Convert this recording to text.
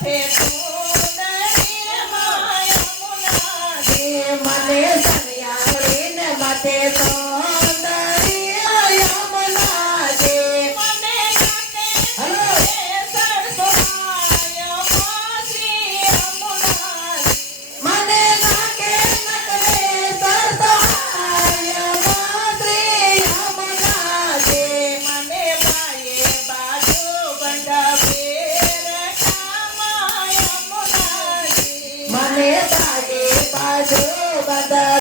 મને સણિયાળીને માથે સૌંદર્ય યમુના છે. મને નાકે નકલે સરસોહાયમાં શ્રી યમુના છે. મને બાયે બાજુ બંધાવેર કામા યમુના છે. મને બાજે બાજુ બધા